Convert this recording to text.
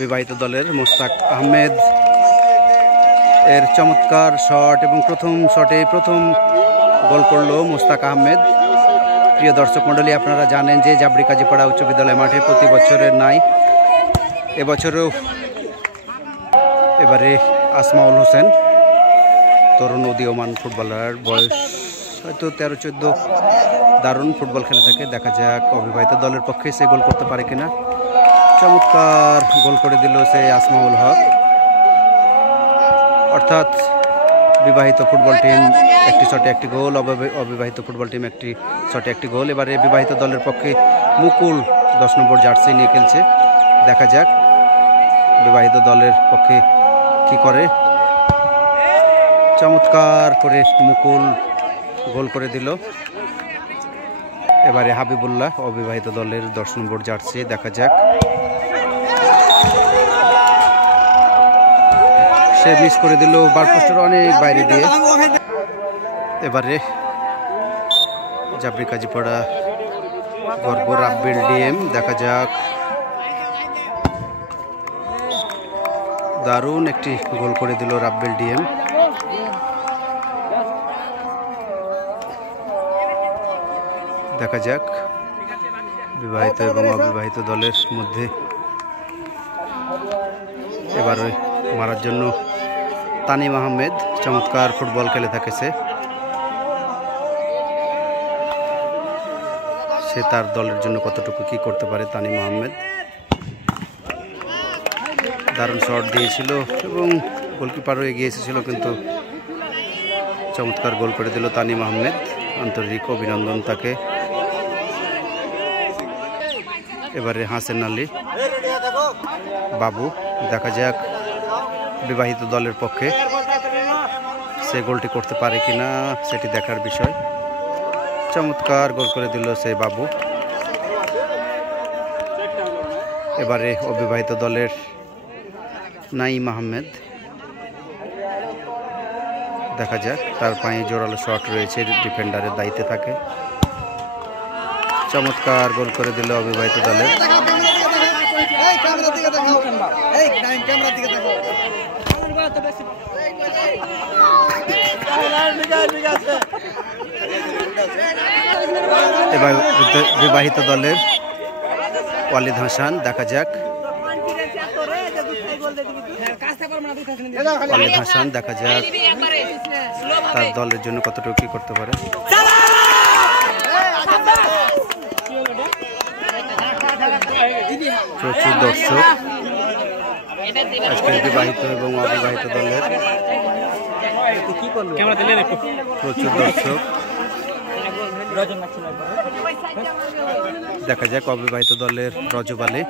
বিবাহিত দলের মোস্তাক আহমেদ এর চমৎকার শট এবং প্রথম শটে প্রথম গোল করল মোস্তাক আহমেদ। প্রিয় দর্শক মণ্ডলী, আপনারা জানেন যে জাবরি কাজীপাড়া উচ্চ বিদ্যালয় মাঠে প্রতি বছরের নাই এবছরেও এবারে আসমাউল হোসেন তরুণ উদীয়মান ফুটবলার, বয়স হয়তো 13-14, দারুণ ফুটবল খেলে থাকে। দেখা যাক অবিবাহিত দলের পক্ষে সে গোল করতে পারে কিনা। চমৎকার গোল করে দিল সে আসমাউল হক। অর্থাৎ বিবাহিত ফুটবল টিম একটি শটে একটি গোল, অবিবাহিত ফুটবল টিম একটি শটে একটি গোল। এবারে বিবাহিত দলের পক্ষে মুকুল 10 নম্বর জার্সি নিয়ে খেলছে। দেখা যাক বিবাহিত দলের পক্ষে কি করে। চমৎকার করে মুকুল গোল করে দিল। এবারে হাবিবুল্লাহ অবিবাহিত দলের 10 নম্বর জার্সি। দেখা যাক, সে মিস করে দিল বারপোস্টের অনেক বাইরে দিয়ে। এবারে জাবরি কাজীপাড়া গর্ব রাব্বিল ডিএম। দেখা যাক, দারুণ একটি গোল করে দিল রাব্বিল ডিএম। দেখা যাক বিবাহিত এবং অবিবাহিত দলের মধ্যে এবার মারার জন্য তানিম আহমেদ চমৎকার ফুটবল খেলে থাকে। সে তার দলের জন্য কতটুকু কি করতে পারে। তানিম আহমেদ দারুণ শট দিয়েছিল এবং গোলকিপারও এগিয়ে এসেছিল, কিন্তু চমৎকার গোল করে দিল তানিম আহমেদ। আন্তরিক অভিনন্দন তাকে। এবারে হাসেন আলী বাবু। দেখা যাক বিবাহিত দলের পক্ষে সে গোলটি করতে পারে কিনা, সেটি দেখার বিষয়। চমৎকার গোল করে দিল সে বাবু। এবারে অবিবাহিত দলের নাইম আহমেদ। দেখা যাক, তার পায়ে জোরালো শট রয়েছে, ডিফেন্ডারের দায়িত্বে থাকে। চমৎকার গোল করে দিল অবিবাহিত দলের। এবার বিবাহিত দলের ওয়ালিদ হাসান। দেখা যাক ওয়ালিদ হাসান, দেখা যাক তার দলের জন্য কতটুকু কি করতে পারে। প্রচুর দর্শক আজকের বিবাহিত এবং অবিবাহিত দলের, প্রচুর দর্শক। দেখা যাক অবিবাহিত দলের রজব আলী।